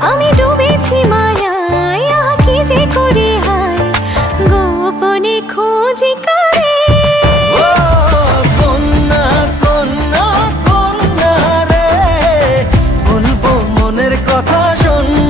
আমি ডুবেছি মায়ায়, আহা কি যে করি হায়, গোপনে খোঁজি করে। ও কন্যা কন্যা কন্যা রে, বলবো মনের কথা শোন।